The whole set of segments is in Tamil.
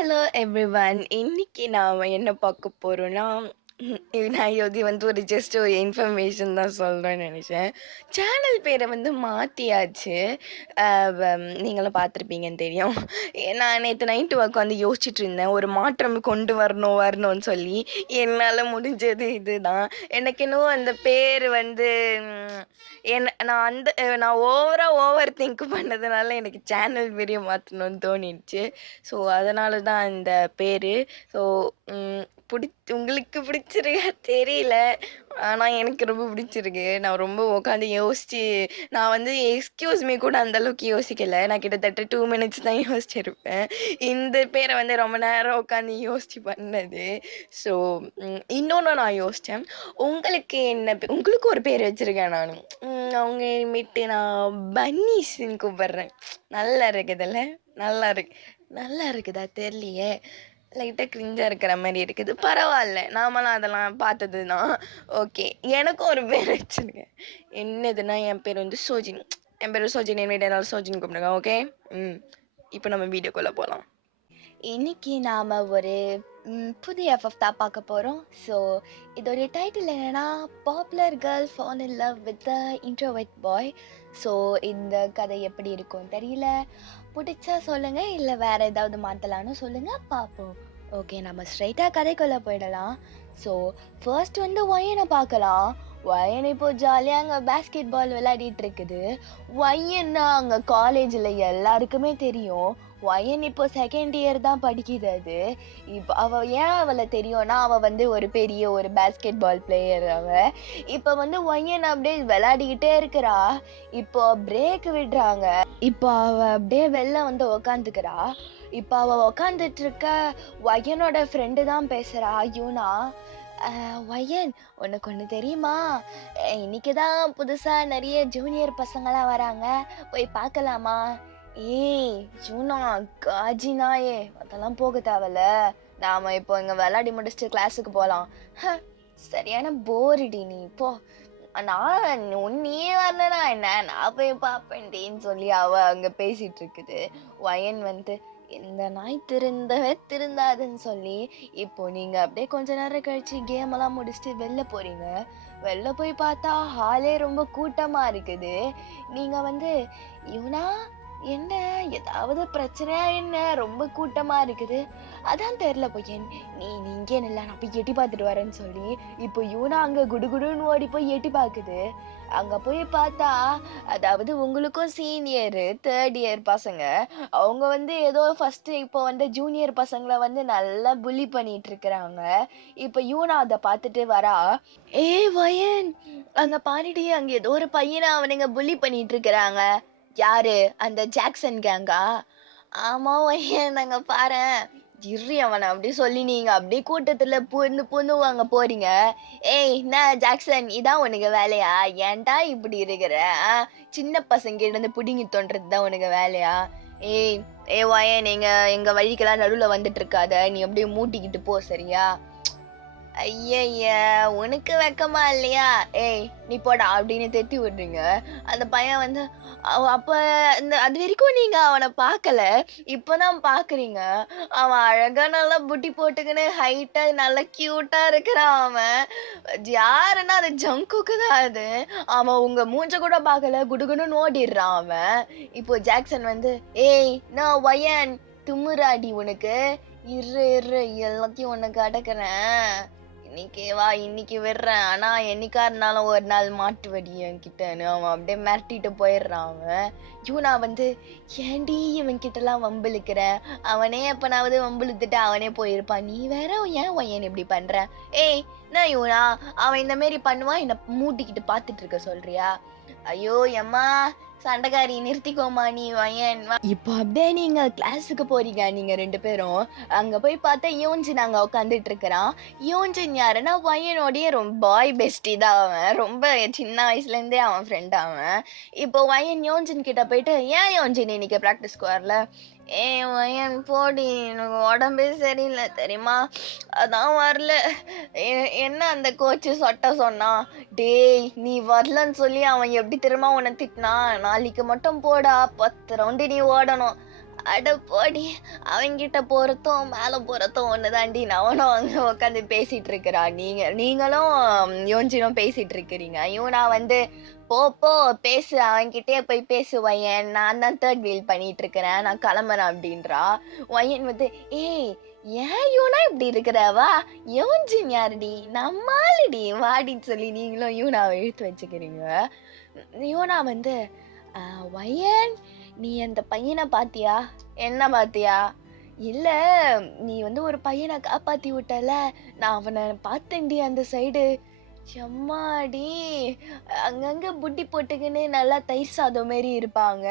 Hello everyone. இன்னைக்கு நாம என்ன பார்க்க போறோம்னா, நான் இது வந்து ஒரு இன்ஃபர்மேஷன் தான் சொல்றேன்னு நெனைச்சேன். சேனல் பேர வந்து மாத்தியாச்சு. அ நீங்களும் பார்த்துருப்பீங்கன்னு தெரியும். நான் நேத்து நைட்டு உட்காந்து யோசிச்சுட்டு இருந்தேன். ஒரு மாற்றம் கொண்டு வரணும்னு சொல்லி. என்னால முடிஞ்சது இதுதான். எனக்கு என்னவோ அந்த பேரு வந்து ம் நான் ஓவர் திங்க் பண்ணதுனால எனக்கு சேனல் பேரே மாத்தணும்னு தோணிடுச்சு. ஸோ, அதனால தான் இந்த பேரு. ஸோ, ம் உங்களுக்கு பிடிச்சிருக்கா தெரியல. ஆனா எனக்கு ரொம்ப பிடிச்சிருக்கு. நான் ரொம்ப உட்காந்து யோசிச்சு நான் வந்து எக்ஸ்கியூஸ் மீ கூட அந்த அளவுக்கு யோசிக்கல. நான் கிட்டத்தட்ட 2 மினிட்ஸ் தான் யோசிச்சிருப்பேன். இந்த பேர வந்து ரொம்ப நேரம் உட்காந்து யோசிச்சு பண்ணது. ஸோ, இன்னொன்னு நான் யோசிச்சேன். உங்களுக்கு ஒரு பேர் வச்சிருக்கேன் நானு. அவங்க இனிமேட்டு நான் பன்னீஸ்ன்னு கூப்பிடுறேன். நல்லா இருக்குதுல்ல? நல்லா இருக்கு. நல்லா இருக்குதா தெரியலையே! லைட்டா கிரிஞ்சா இருக்கிற மாரி இருக்குது. பரவால்ல. நாமலாம் அதெல்லாம் பார்த்தது தான். ஓகே. எனக்கும் ஒரு பேர் வச்சிருக்கேன். என்னதுன்னா, என் பேர் வந்து சோஜினி. என் பேரு சோஜினி. இனிமேட்டு எல்லாரும் சோஜினின்னு கூப்பிடுங்க. ஓகே? ம். இப்ப நம்ம வீடியோக்குள்ள போலாம். இன்னைக்கு நாம ஒரு புது எஃப்எஃப் தான் பார்க்க போறோம். ஸோ, இதோடைய டைட்டில் என்னன்னா, popular girl fall in love with the introvert bye. So, இந்த கதை எப்படி இருக்கும்னு தெரியல. பிடிச்சா சொல்லுங்க, இல்ல வேற ஏதாவது மாத்தலாம்னு சொல்லுங்க பார்ப்போம். ஓகே, நம்ம ஸ்ட்ரைட்டா கதைக்குள்ள போயிடலாம். ஸோ, ஃபர்ஸ்ட் வந்து ஒயனை பார்க்கலாம். ஒயன் இப்போ ஜாலியா அங்க பேஸ்கெட் பால் விளையாடிட்டு இருக்குது. ஒயன்னா அங்க காலேஜ்ல எல்லாருக்குமே தெரியும். ஒயன் இப்போ செகண்ட் இயர் தான் படிக்குது அது. இப்போ ஏன் அவளை தெரியும்னா, அவ வந்து ஒரு பெரிய ஒரு பேஸ்கெட் பால் பிளேயர் அவ. இப்போ வந்து ஒயன் அப்படியே விளையாடிக்கிட்டே இருக்கிறா. இப்போ பிரேக் விடுறாங்க. இப்போ அவ அப்படியே வெளில வந்து உக்காந்துக்கிறா. இப்போ அவ உக்காந்துட்டு இருக்க ஒயனோட ஃப்ரெண்டு தான் பேசுறா, யூனா. ஒயன், உனக்கு ஒன்று தெரியுமா? இன்னைக்கு தான் புதுசாக நிறைய ஜூனியர் பசங்களாம் வராங்க, போய் பார்க்கலாமா? ஏய் யூனா, காஜி நாயே, அதெல்லாம் போக தேவையில்ல. நாம இப்போ இங்கே விளையாடி முடிச்சுட்டு கிளாஸுக்கு போகலாம். சரியான போரிடி நீ போ. நான் நீயே வரலனா என்ன, நான் போய் பார்ப்பேன்டின்னு சொல்லி அவ அங்க பேசிட்டு இருக்குது. வயன் வந்து இந்த நாய் திருந்தவே திருந்தாதுன்னு சொல்லி, இப்போ நீங்க அப்படியே கொஞ்ச நேரம் கழிச்சு கேம் எல்லாம் முடிச்சுட்டு வெளில போறீங்க. வெளில போய் பார்த்தா ஹாலே ரொம்ப கூட்டமா இருக்குது. நீங்க வந்து இவனா என்ன, ஏதாவது பிரச்சனையா என்ன, ரொம்ப கூட்டமா இருக்குது? அதான் தெரியல பையன். நீங்க இல்லை, நான் போய் எட்டி பார்த்துட்டு வரேன்னு சொல்லி இப்போ யூனா அங்க குடுகுடுன்னு ஓடி போய் எட்டி பார்க்குது. அங்க போய் பார்த்தா, அதாவது உங்களுக்கும் சீனியர் தேர்ட் இயர் பசங்க, அவங்க வந்து ஏதோ ஃபர்ஸ்ட் இப்போ வந்து ஜூனியர் பசங்களை வந்து நல்லா புள்ளி பண்ணிட்டு இருக்கிறாங்க. இப்போ யூனா அதை பார்த்துட்டு வரா. ஏய் வயன், அங்க பாருடி, அங்க ஏதோ ஒரு பையனை அவனுங்க புள்ளி பண்ணிட்டு இருக்கிறாங்க. யாரு? அந்த ஜாக்சன் கேங்கா? ஆமா வயன், நாங்க பாரேன். இர்ரி அவனை அப்படி சொல்லி நீங்க அப்படியே கூட்டத்துல பூந்து பூந்து வாங்க போறீங்க. ஏய் என்ன ஜாக்சன், இதான் உனக்கு வேலையா? ஏன்டா இப்படி இருக்கிற? சின்ன பசங்க இருந்து புடிங்கி தோன்றது தான் உனக்கு வேலையா? ஏய் வயன், நீங்க எங்க வழிக்கெல்லாம் நடுவுல வந்துட்டு இருக்காத, நீ அப்படியே மூட்டிக்கிட்டு போ, சரியா? ஐயய்ய, உனக்கு வெக்கமா இல்லையா? ஏய் நீ போடா அப்படின்னு திட்டி விடுறீங்க. அந்த பையன் வந்து அப்ப அது வரைக்கும் நீங்க அவனை பார்க்கல, இப்பதான் பாக்குறீங்க. அவன் அழகா நல்லா புட்டி போட்டுக்கின்னு ஹைட்டா நல்லா கியூட்டா இருக்கிறான் அவன். யாருன்னா அது ஜங்குக்கு தான் அது. அவன் உங்க மூஞ்ச கூட பார்க்கல, குடுகுடுன்னு ஓடிடுறான் அவன். இப்போ ஜாக்சன் வந்து, ஏய் நான் வயன், தும்முராடி உனக்கு, இரு எல்லாத்தையும் உனக்கு அடக்குறேன். இன்னைக்கு விடுறேன், ஆனா என்னைக்கா இருந்தாலும் ஒரு நாள் மாட்டுவடி என்கிட்டன்னு அவன் அப்படியே மிரட்டிட்டு போயிடுறான் அவன். யூனா வந்து, ஏன்டி இவன் கிட்ட எல்லாம் வம்பிழுக்கிற? அவனே எப்பனாவது வம்பிழுத்துட்டு அவனே போயிருப்பான், நீ வேற ஏன் ஒயன் இப்படி பண்ற? ஏய் நான் யூனா, அவன் இந்த மாரி பண்ணுவான், என்ன மூட்டிக்கிட்டு பாத்துட்டு இருக்க சொல்றியா? ஐயோ எம்மா, சண்டைக்காரி நிறுத்திக்கோமா நீ வயன். இப்போ அப்படியே நீங்க கிளாஸுக்கு போறீங்க நீங்க 2 பேரும். அங்க போய் பார்த்தா யோன்ஜின் அங்க உட்காந்துட்டு இருக்கிறான். யோன்ஜின் யாருன்னா வயனோடைய ரொம்ப பாய் பெஸ்டி தான் அவன். ரொம்ப சின்ன வயசுல இருந்தே அவன் ஃப்ரெண்ட் அவன். இப்போ வயன் யோன்ஜின் கிட்ட போயிட்டு, ஏன் யோன்ஜின் இன்னைக்கு ப்ராக்டிஸ்க்கு வரல? ஏய் வயன் போடி, எனக்கு உடம்பே சரியில்லை தெரியுமா, அதான் வரல. என்ன அந்த கோச்சு சொன்னான்? டேய் நீ வரலன்னு சொல்லி அவன் எப்படி தெரியுமா உன்னை திட்டினான்? நாளைக்கு மட்டும் போடா, 10 ரவுண்டு நீ ஓடணும். அட போடி! அவன்கிட்ட போறதும், மேல போறதும் ஒண்ணு தாண்டி. அவனும் அங்க உட்காந்து பேசிட்டு இருக்கிறான். நீங்களும் யோன்ஜினும் பேசிட்டு இருக்கிறீங்க. யூனா வந்து, "போ போ பேசு. அவன்கிட்டயே போய் பேசு ஒயன். நான் தான் 3 வீல் பண்ணிட்டு இருக்கிறேன். நான் கிளம்புறேன்" அப்படின்றா. ஒயன் வந்து, "ஏய்! ஏன் யூனா இப்படி இருக்கிற? வா! யோன்ஜின் யாருடி? நம்ம ஆளுடி. வாடின்னு" சொல்லி நீங்களும் யூனாவ இழுத்து வச்சுக்கிறீங்க. யூனா வந்து, "அ ஒயன், நீ அந்த பையன பாத்தியா? என்ன பாத்தியா? இல்ல, நீ வந்து ஒரு பையன காப்பாத்தி விட்டல்ல, நான் அவன பாத்தேன்டி அந்த சைடு. எம்மாடி! அங்கங்க புட்டி போட்டுக்கின்னு நல்லா தயிர் சாதம் மாரி இருப்பாங்க.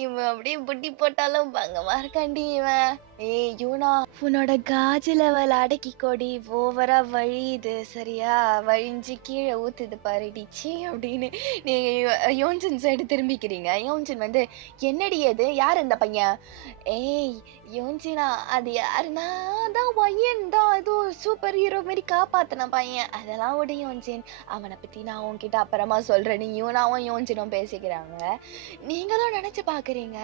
இவன் அப்படியே புட்டி போட்டாலும் பங்கமா இருக்கான்டி இவன். ஏய் யூனா, உன்னோட காஜு லெவல் அடக்கிக்கோடி. ஓவரா வழியுது சரியா? வழிஞ்சு கீழ ஊத்துது பாருடி. ச்சீ! அப்படின்னு நீங்க யோன்சன் சைடு திரும்பிக்கிறீங்க. யோன்சன் வந்து, "என்னடி அது? யார் அந்த பையன்?" ஏய் யோன்சினா, அது யாருன்னா, அதான் ஒயன் தான். ஏதோ சூப்பர் ஹீரோ மாரி காப்பாத்துன பையன். அதெல்லாம் விடு யோன்சின். அவன பத்தி நான் உன்கிட்ட அப்புறமா சொல்றேன். யூனாவும் யோன்சினும் பேசிக்கிறாங்க. நீங்களும் நெனச்சு பாக்குறீங்க.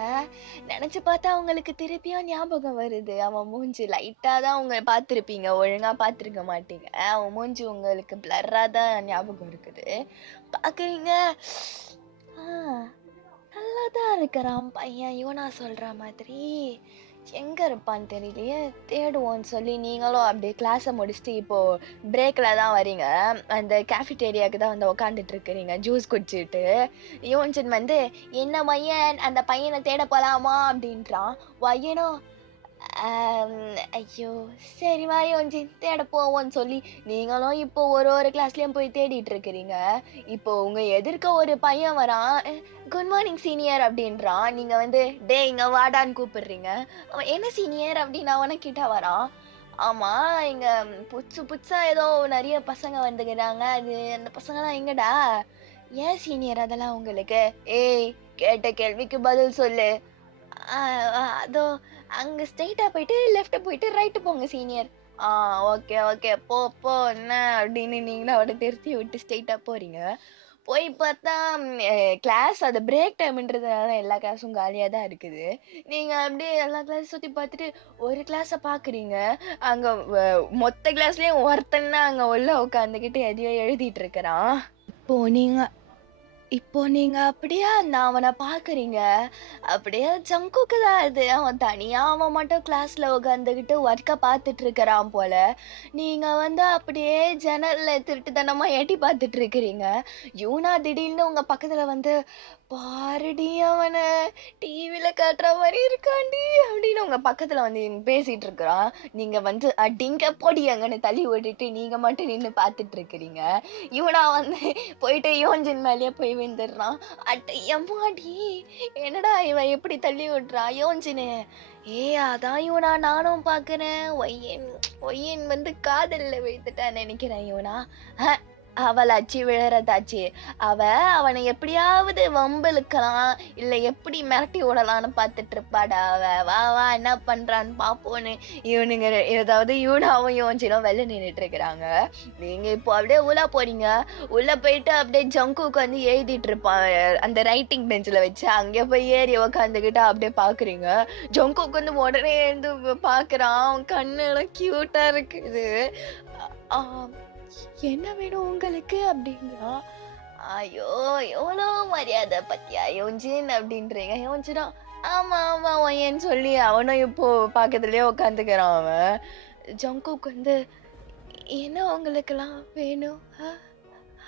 நெனச்சு பார்த்தா உங்களுக்கு திருப்பியும் ஞாபகம் வருது. அவன் மூஞ்சி லைட்டா தான் பார்த்திருப்பீங்க. ஒழுங்கா பார்த்திருக்க மாட்டீங்க. அவன் மூஞ்சி உங்களுக்கு பிளர்ரா தான் ஞாபகம் இருக்குது. பாக்குறீங்க, ஆ நல்லா தான் இருக்கிறான் பையன் யூனா சொல்ற மாதிரி. எங்க இருப்பான்னு தெரியலையே, தேடுவோம்ன்னு சொல்லி நீங்களும் அப்படியே கிளாஸ முடிச்சுட்டு இப்போ பிரேக்ல தான் வரீங்க. அந்த கேஃபிடேரியாக்கு தான் வந்து உட்காந்துட்டு இருக்கிறீங்க ஜூஸ் குடிச்சிட்டு. யோன்சன் வந்து, "என்ன பையன், அந்த பையன தேட போலாமா?" அப்படின்றான். பையனும், ஐயோ! சரி வா யோன்ஜின் தேட போவோம்ன்னு சொல்லி, நீங்களும் இப்போ ஒரு ஒரு கிளாஸ்லயும் போய் தேடிட்டு இருக்கிறீங்க. இப்போ உங்க எதிர்க்க ஒரு பையன் வரான். குட் மார்னிங் சீனியர்" அப்படின்றான். நீங்க வந்து, "டேய் இங்க வாடான்னு" கூப்பிடுறீங்க. அவன், "என்ன சீனியர்?" அப்படின்னு அவனுக்கிட்ட வரான். "ஆமா, இங்க புதுசு புதுசா ஏதோ நெறைய பசங்க வந்துருக்காங்க. அந்த பசங்கலாம் எங்கடா?" "ஏன் சீனியர் அதெல்லாம் உங்களுக்கு?" "ஏய்! கேட்ட கேள்விக்கு பதில் சொல்லு." "அ அதோ அங்க ஸ்ட்ரெயிட்டா போயிட்டு, லெஃப்ட் போயிட்டு ரைட் போங்க சீனியர்." "ஆ ஓகே, ஓகே. போ, போ என்ன?" அப்படின்னு நீங்களும் அவன நிறுத்தி விட்டு ஸ்ட்ரெயிட்டா போறீங்க. போய் பார்த்தா கிளாஸ் அது பிரேக் டைம்ன்றதுனால எல்லா கிளாஸும் காலியா தான் இருக்குது. நீங்க அப்படியே எல்லா கிளாஸையும் சுத்தி பார்த்துட்டு, ஒரு கிளாஸ பார்க்குறீங்க. அங்க மொத்த கிளாஸ்லயும் ஒருத்தன் தான் அங்க உள்ள உட்காந்துக்கிட்டு எதையோ எழுதிட்டு இருக்கிறான். இப்போ நீங்க இப்போ நீங்க அப்படியே அவன பார்க்குறீங்க. அப்படியே ஜங்குக்கு தான் அது. அவன் தனியா அவன் மட்டும் கிளாஸ்ல உட்காந்துக்கிட்டு ஒர்க்க பார்த்துட்டு இருக்கிறான் போல. நீங்க வந்து அப்படியே ஜன்னல்ல திருட்டுத்தனமா எட்டி பார்த்துட்டு இருக்கிறீங்க. யூனா திடீர்னு உங்க பக்கத்துல வந்து, "பாருடி அவன, டிவில காட்டுற மாரி இருக்கான்டி" அப்படின்னு உங்க பக்கத்துல வந்து பேசிட்டு இருக்கிறான். நீங்க வந்து, "அடிங்க போடி அங்கன்னு" தள்ளி விட்டுட்டு நீங்க மட்டும் நின்னு பார்த்துட்டு இருக்கிறீங்க. யூனா வந்து போயிட்டு யோன்ஜின் மேலயே போய் விழுந்துடுறான். அட எம்மாடி! என்னடா இவன் எப்படி தள்ளி விடுறான் யோன்ஜினு. ஏய் அதான் யூனா நானும் பார்க்குறேன். ஒய்யன் ஒய்யன் வந்து காதல்ல விழுந்துட்டான்னு நெனைக்கிறேன் யூனா. அ அவளாச்சு விழறதாச்சு. அவன எப்படியாவது வம்பிழுக்கலாம், இல்ல எப்படி மிரட்டி விடலான்னு பார்த்துட்டு இருப்பாடா அவ. வா வா என்ன பண்றான்னு பார்ப்போன்னு இவனுங்க ஏதாவது யூனாவும் யோன்ஜினும் வெளில நின்னுட்டு இருக்கிறாங்க. நீங்க இப்போ அப்படியே உள்ள போறீங்க. உள்ள போயிட்டு அப்படியே ஜங்குக் வந்து எழுதிட்டு இருப்பான். அந்த ரைட்டிங் பெஞ்ச்ல வச்சு அங்கே போய் ஏறி உக்காந்துக்கிட்டு அப்படியே பார்க்குறீங்க. ஜங்குக் வந்து உடனே எழுந்து பார்க்குறான். அவன் கண்ணெல்லாம் கியூட்டா இருக்குது. ஆ "என்ன வேணும் உங்களுக்கு?" அப்படிங்கிறான். ஐயோ! எவ்வளோ மரியாதை பாத்தியா யோன்ஜின் அப்படின்றீங்க. யோன்ஜினும், "ஆமா, ஆமா ஒயேன்னு" சொல்லி அவனும் இப்போ பக்கத்துலயே உட்காந்துக்கிறான் அவன். ஜங்குக் வந்து, "என்ன உங்களுக்கெல்லாம் வேணும்?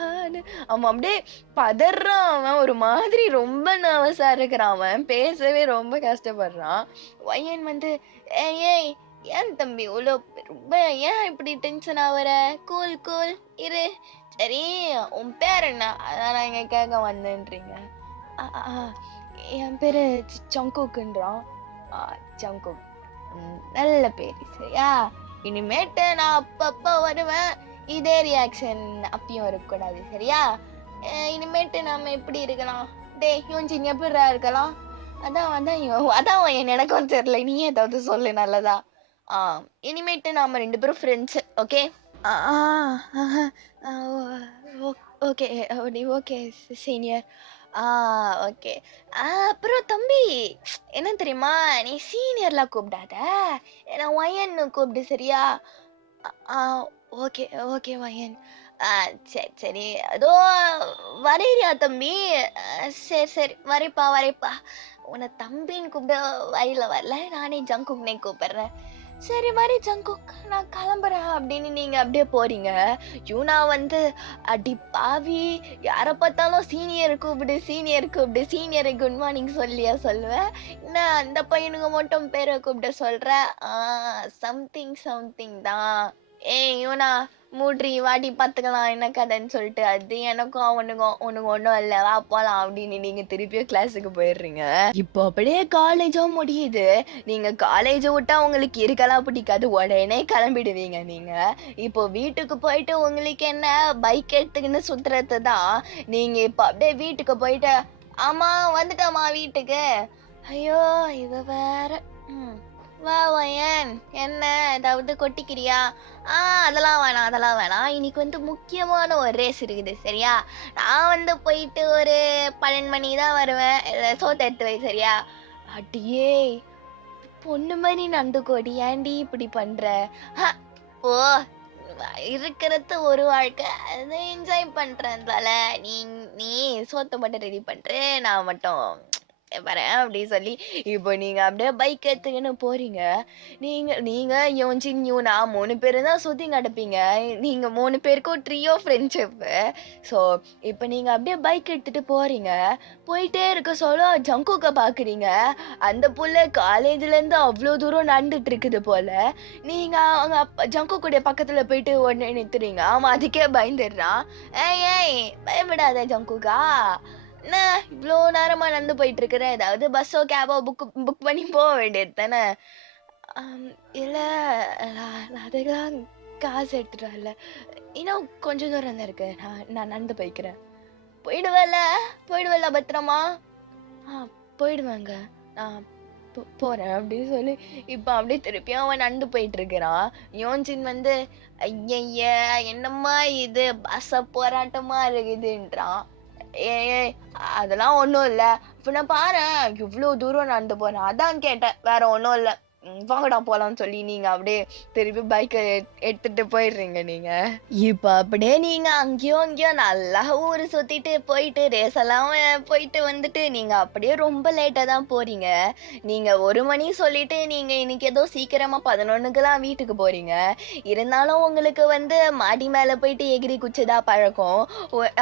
ஆன்னு" அவன் அப்படியே பதர்றான் அவன். ஒரு மாதிரி ரொம்ப நர்வஸா இருக்கிறான் அவன். பேசவே ரொம்ப கஷ்டப்படுறான். ஒயன் வந்து, "ஏய் ஏய் ஏன் தம்பி இவ்ளோ ரொம்ப ஏன் இப்படி டென்ஷன் ஆவுற? கூல் கூல் இரு. சரி உன் பேர் என்ன? அதான் நான் இங்க கேட்க வந்தேன்றீங்க." "அ ஆ என் பேரு ஜங்குக்குன்றான்." "ஆ ஜங்குக். நல்ல பேரு சரியா? இனிமேட்டு நான் அப்பப்ப வருவேன். இதே ரியாக்ஷன் அப்பயும் இருக்கக்கூடாது சரியா? இனிமேட்டு நாம எப்படி இருக்கலாம்? டேய் யோன்ஜின் எப்புட்றா இருக்கலாம்?" அதான் அதான் அதான் எனக்கும் தெரியல. நீயே ஏதாவது சொல்லு நல்லதா. ஆ இனிமேட்டு நாம 2 பேரும் ஃப்ரெண்ட்ஸ். ஓகே? ஆ ஆ ஆஹ. Oh okay. Okay senior. ஆ ஓகே. அப்புறம் தம்பி என்ன தெரியுமா? நீ சீனியர்லாம் கூப்பிடாத. என்ன ஒயன்னு கூப்பிடு சரியா? ஆ ஓகே, ஓகே ஒயன். ஆ சரி, சரி. அதோ வரையிறியா தம்பி? சரி, சரி. வரைப்பா, வரைப்பா. உன்ன தம்பின்னு கூப்பிட வாயில வரல. நானே ஜங்குக்னே கூப்பிடுறேன். சரி மாரி ஜங்குக் நான் கிளம்புறேன் அப்படின்னு நீங்க அப்படியே போறீங்க. யூனா வந்து அடி பாவி! யார பார்த்தாலும் சீனியர் கூப்பிடு, சீனியர் கூப்பிடு, சீனியர குட் மார்னிங் சொல்லியா சொல்லுவ? என்ன அந்த பையனுங்க மட்டும் பேர கூப்பிட சொல்ற? ஆ சம்திங் சம்திங் தான். ஏய் யூனா மூட்ரி வாடி பார்த்துக்கலாம் என்ன கதைன்னு சொல்லிட்டு, அது எனக்கும் அவனுக்கும் உனக்கு ஒண்ணும் இல்ல வா போலாம் அப்படின்னு நீங்க திருப்பியும் கிளாஸுக்கு போயிடுறீங்க. இப்போ அப்படியே காலேஜும் முடியுது. நீங்க காலேஜ விட்டா உங்களுக்கு இருக்கலாம் பிடிக்காது. உடனே கிளம்பிடுவீங்க நீங்க. இப்போ வீட்டுக்கு போயிட்டு உங்களுக்கு என்ன பைக் எடுத்துக்கின்னு சுத்துறது தான். நீங்க இப்போ அப்படியே வீட்டுக்கு போயிட்டு, "ஆமா வந்துட்டோமா வீட்டுக்கு?" ஐயோ! இவ வேற. ம். "வா வயன். என்ன ஏதாவது கொட்டிக்கிறியா?" "ஆ அதெல்லாம் வேணாம், அதெல்லாம் வேணாம். இன்னைக்கு வந்து முக்கியமான ஒரு ரேஸ் இருக்குது. சரியா? நான் வந்து போயிட்டு ஒரு 12 மணிக்கு தான் வருவேன். சோத்த எடுத்து வை சரியா?" அடியேய்! பொண்ணு மாரி நடந்துக்கோடி. ஏன்டி இப்படி பண்ற? ஹ! போ. இருக்கிறது ஒரு வாழ்க்கை. அத என்ஜாய் பண்றேன் தல. நீ நீ சோத்த மட்டும் ரெடி பண்று. நான் மட்டும் வரேன் அப்படி சொல்லி, இப்போ நீங்க அப்படியே பைக் எடுத்துக்கின்னு போறீங்க. நீங்க நீங்க யோன்ஜின், யூனா 3 பேரும் தான் சுத்தி நடப்பீங்க. நீங்க 3 பேருக்கும் ட்ரியோ ஃப்ரெண்ட்ஷிப்பு. ஸோ, இப்போ நீங்க அப்படியே பைக் எடுத்துட்டு போறீங்க. போயிட்டே இருக்க சொல்ல ஜங்குக்க பார்க்குறீங்க. அந்த புள்ள காலேஜ்லேருந்து அவ்ளோ தூரம் நடந்துட்டு இருக்குது போல. நீங்க அவங்க ஜங்குக்குடைய பக்கத்துல போயிட்டு உடனே நிறுத்துறீங்க. அவன் அதுக்கே பயந்துடுறான். "ஏய் ஏய் பயப்படாத ஜங்குக்கா. என்ன இவ்ளோ நேரமா நடந்து போயிட்டு இருக்கிற? ஏதாவது பஸ்ஸோ, கேபோ புக் பண்ணி போ வேண்டியது தானே?" இல்ல நான் அதுக்கெல்லாம் காசு எடுத்துட்டு வரல. இன்னும் கொஞ்சம் தூரம் தான் இருக்கு. நான் நடந்து போய்க்கிறேன். போயிடுவேல்ல? போயிடுவேல்ல பத்திரமா? ஆ போயிடுவேங்க. நான் போறேன் அப்படின்னு சொல்லி, இப்ப அப்படியே திருப்பியும் அவன் நடந்து போயிட்டு இருக்கிறான். யோன்ஜின் வந்து, "ஐயய்ய! என்னம்மா இது பஸ்ஸ போராட்டமா இருக்குதுன்றான்." ஏய் ஏய் அதெல்லாம் ஒண்ணும் இல்ல. பின்ன பாரேன் இவ்ளோ தூரம் நடந்து போறேன். அதான் கேட்டேன். வேற ஒண்ணும் இல்ல. வாங்கடா போலாம்ன்னு சொல்லி நீங்க அப்படியே திருப்பி பைக்க எடுத்துட்டு போயிடுறீங்க நீங்க. இப்ப அப்படியே நீங்க அங்கேயும் இங்கேயும் நல்லா ஊரு சுத்திட்டு போயிட்டு ரேஸ் எல்லாம் போயிட்டு வந்துட்டு நீங்க அப்படியே ரொம்ப லேட்டா தான் போறீங்க. நீங்க 1 மணி சொல்லிட்டு நீங்க இன்னைக்கு ஏதோ சீக்கிரமா 11க்குலாம் வீட்டுக்கு போறீங்க. இருந்தாலும் உங்களுக்கு வந்து மாடி மேல போயிட்டு எகிறி குதிச்சுதான் பழக்கம்.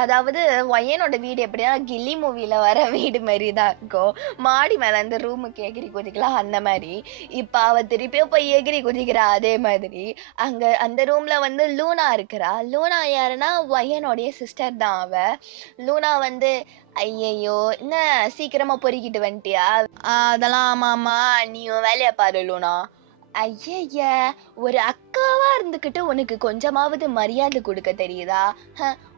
அதாவது ஒயனோட வீடு எப்படின்னா கில்லி மூவில வர வீடு மாரி தான் இருக்கும். மாடி மேல அந்த ரூமுக்கு எகிறி குதிக்கலாம் அந்த மாரி. இப்ப அவ திருப்பியும் போய் எகிறி குதிக்கிறா அதே மாதிரி. அங்க அந்த ரூம்ல வந்து லூனா இருக்கிறா. லூனா யாருன்னா ஒயனோடைய சிஸ்டர் தான் அவ. லூனா வந்து ஐயையோ! என்ன சீக்கிரமா பொறுக்கிட்டு வந்துட்டியா? அதெல்லாம் ஆமாமா. நீ உன் வேலைய பாரு லூனா. ஐயய்ய! ஒரு அக்காவா இருந்துகிட்டு உனக்கு கொஞ்சமாவது மரியாதை குடுக்க தெரியுதா?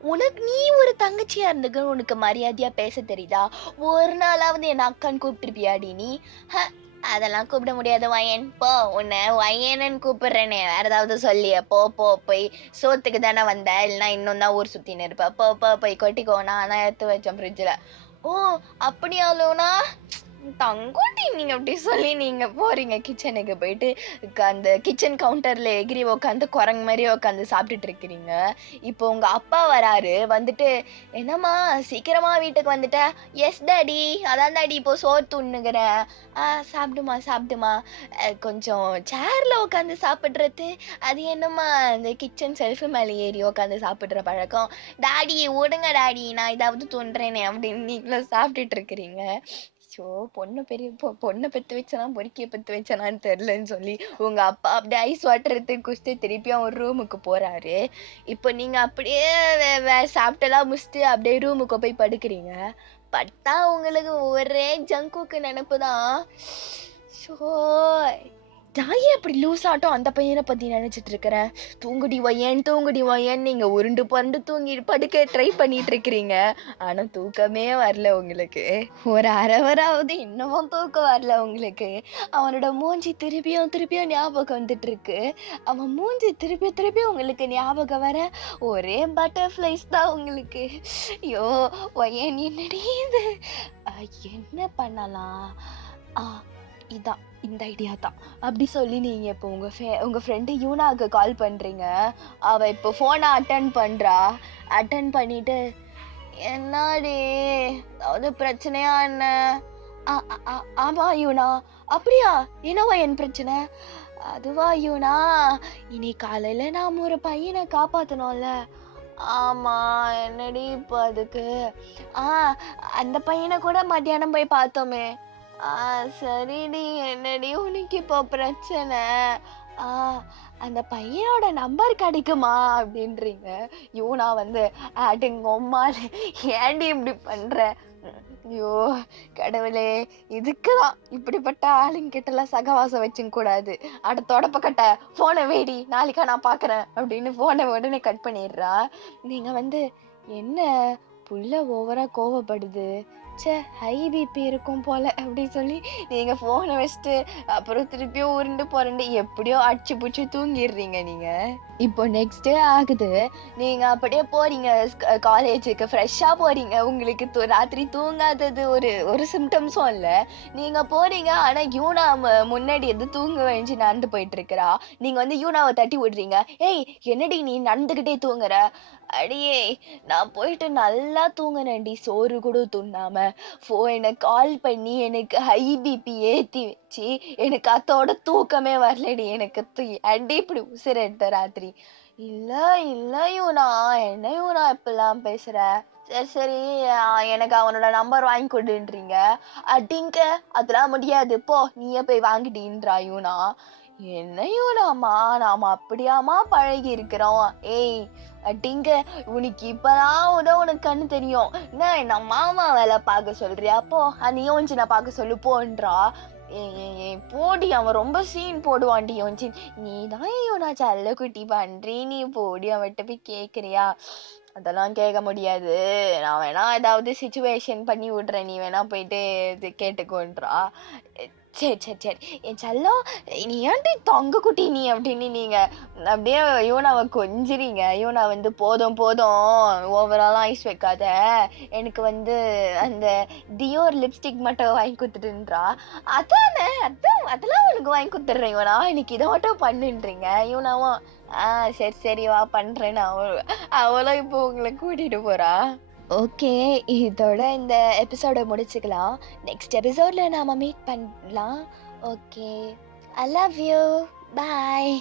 உனக்கு நீ ஒரு தங்கச்சியா இருந்துக்க உனக்கு மரியாதையா பேச தெரியுதா? ஒரு நாளாவது என்ன அக்கான்னு கூப்பிட்டுருப்பியாடி நீ? ஹ! அதெல்லாம் கூப்பிட முடியாது வயன். போ உன்ன வயனுன்னு கூப்பிடுறேனே வேற ஏதாவது சொல்லியே. போ போ போய் சோத்துக்கு தானே வந்த. இல்லைன்னா இன்னும் தான் ஊர் சுத்தின்னு இருப்ப. போ போ போய் கொட்டிக்கோ. நான் எடுத்து வச்சேன் ஃப்ரிட்ஜ்ல. ஓ! அப்படியா லூனா? தங்கோண்டி நீங்க அப்படி சொல்லி நீங்க போறீங்க கிச்சனுக்கு போயிட்டு அந்த கிச்சன் கவுண்டர்ல எகிறி உட்காந்து குரங்கு மாதிரி உட்காந்து சாப்பிட்டுட்டு இருக்கிறீங்க. இப்போ உங்க அப்பா வராரு. வந்துட்டு, "என்னம்மா சீக்கிரமா வீட்டுக்கு வந்துட்ட?" "Yes daddy. அதான் டாடி இப்போ சோறு துண்ணுகிறேன்." சாப்பிடுமா சாப்பிடுமா. கொஞ்சம் சேர்ல உட்காந்து சாப்பிடுறது, அது என்னம்மா அந்த கிச்சன் செல்ஃப் மேல ஏறி உட்காந்து சாப்பிடுற பழக்கம்?" "டாடி விடுங்க டாடி. நான் ஏதாவது துண்றேனே" அப்படின்னு நீங்களும் சாப்பிட்டுட்டு இருக்கிறீங்க. அச்சோ! பொண்ண பெத்து வச்சனா, பொறுக்கிய பெத்து வச்சனான்னு தெரியலன்னு சொல்லி, உங்க அப்பா அப்படியே ஐஸ் வாட்டர் எடுத்து குடிச்சுட்டு திருப்பியும் அவர் ரூமுக்கு போறாரு. இப்போ நீங்க அப்படியே சாப்பிட்டெல்லாம் முடிச்சுட்டு அப்படியே ரூமுக்கு போய் படுக்கிறீங்க. படுத்தா உங்களுக்கு ஒரே ஜங்குக்கு நெனப்பு தான். ஷோ! நான் ஏன் அப்படி லூஸ் ஆட்டம் அந்த பையனை பற்றி நினச்சிட்டு இருக்கிறேன். தூங்குடி வையன் நீங்கள் உருண்டு பரண்டு தூங்கி படுக்க ட்ரை பண்ணிட்டு இருக்கிறீங்க. ஆனால் தூக்கமே வரல உங்களுக்கு. ஒரு அரவராவது இன்னமும் தூக்கம் வரல உங்களுக்கு. அவனோட மூஞ்சி திருப்பியும் ஞாபகம் வந்துட்டு இருக்கு. அவன் மூஞ்சி திருப்பியும் உங்களுக்கு ஞாபகம் வர ஒரே பட்டர்ஃப்ளைஸ் தான் உங்களுக்கு. ஐயோ வையன் என்னடி இது? என்ன பண்ணலாம்? இதான் இந்த ஐடியா தான். அப்படி சொல்லி நீங்கள் இப்போ உங்கள் ஃப்ரெண்டு யூனாவுக்கு கால் பண்ணுறீங்க. அவள் இப்போ ஃபோனை அட்டன் பண்ணிவிட்டு, என்னாடி அதாவது பிரச்சனையா என்ன? ஆமாம் யூனா. அப்படியா? என்னவா என் பிரச்சனை? அதுவா யூனா, இன்னைக்கு காலையில் நாம் ஒரு பையனை காப்பாற்றணும்ல. ஆமாம், என்னடி இப்போ அதுக்கு? அந்த பையனை கூட மத்தியானம் போய் பார்த்தோமே. சரிடி, என்னடி உனக்கு இப்போ பிரச்சனை? அந்த பையனோட நம்பர் கிடைக்குமா அப்படின்றீங்க. யூனா வந்து அம்மாள் ஏன்டி இப்படி பண்ற? ஐயோ கடவுளே, இதுக்கு தான் இப்படிப்பட்ட ஆளுங்கிட்டலாம் சகவாசம் வச்சுக்க கூடாது. தொடப்பக்கட்ட ஃபோனை வேடி, நாளைக்கா நான் பார்க்குறேன் அப்படின்னு ஃபோனை உடனே கட் பண்ணிடுறா. நீங்கள் வந்து என்ன புள்ள ஓவராக கோவப்படுது, சே ஹை பிபி இருக்கும் போல் அப்படி சொல்லி நீங்கள் ஃபோனை வச்சுட்டு அப்புறம் திருப்பியும் உருண்டு புரண்டு எப்படியோ அடிச்சு பிடிச்சி தூங்கிடுறீங்க. நீங்கள் இப்போ நெக்ஸ்ட் டே ஆகுது. நீங்கள் அப்படியே போகிறீங்க காலேஜுக்கு, ஃப்ரெஷ்ஷாக போகிறீங்க. உங்களுக்கு ராத்திரி தூங்காதது ஒரு சிம்டம்ஸும் இல்லை. நீங்கள் போகிறீங்க, ஆனால் யூனா முன்னாடி தூங்க வச்சு நடந்து போயிட்டுருக்கிறா. நீங்கள் வந்து யூனாவை தட்டி விடுறீங்க. ஏய் என்னடி நீ நடந்துக்கிட்டே தூங்குற? அடியே நான் போயிட்டு நல்லா தூங்கினேன்டி, சோறு கூட துண்ணாமல். ஃபோனை கால் பண்ணி எனக்கு ஹை பிபி ஏற்றி வச்சு எனக்கு அதோட தூக்கமே வரலடி. எனக்கு அடி இப்படி உசிர எடுத்த ராத்திரி. இல்லை யூனா, என்ன யூனா இப்பெல்லாம் பேசுகிற? சரி எனக்கு அவனோட நம்பர் வாங்கி கொடுன்றீங்க. அடிங்க அதெல்லாம் முடியாது, போ நீயே போய் வாங்கிட்டீன்றா யூனா. என்ன யூனாமா, நாம் அப்படியாமா பழகி இருக்கிறோம்? ஏய் அடிங்க, உனக்கு இப்பதான் உனக்கு கண்ணு தெரியும். என்ன மாமா வேலை பார்க்க சொல்றியா? அப்போ அந்த யோஞ்சினை பார்க்க சொல்லு போன்றா. போடி, அவன் ரொம்ப சீன் போடுவான்டி யோஞ்சின். நீ தான் யோனா செல்ல குட்டி பண்றீ, நீ போடி அவன்கிட்ட போய் கேட்குறியா? அதெல்லாம் கேட்க முடியாது, நான் வேணா ஏதாவது சிச்சுவேஷன் பண்ணி விட்றேன், நீ வேணா போயிட்டு இது கேட்டுக்கோன்றா. சரி என் செல்லம், நீ ஏன்டி தொங்க குட்டி நீ அப்படின்னு நீங்கள் அப்படியே யூனாவை கொஞ்சிறீங்க. யூனா வந்து போதும் ஓவராலாக ஐஸ் வைக்காத, எனக்கு வந்து அந்த டியோர் லிப்ஸ்டிக் மட்டும் வாங்கி கொடுத்துட்டுன்றா. அதெல்லாம் உனக்கு வாங்கி கொடுத்துட்றேன் யூனா, இன்னைக்கு இதை மட்டும் பண்ணுன்றீங்க. யூனாவும் சரி வா பண்ணுறேன்னு அவளும் இப்போ உங்களை கூட்டிகிட்டு போகிறா. ஓகே, இதோட இந்த எபிசோடை முடிச்சுக்கலாம். நெக்ஸ்ட் எபிசோடில் நாம் மீட் பண்ணலாம். Okay, I love you, bye.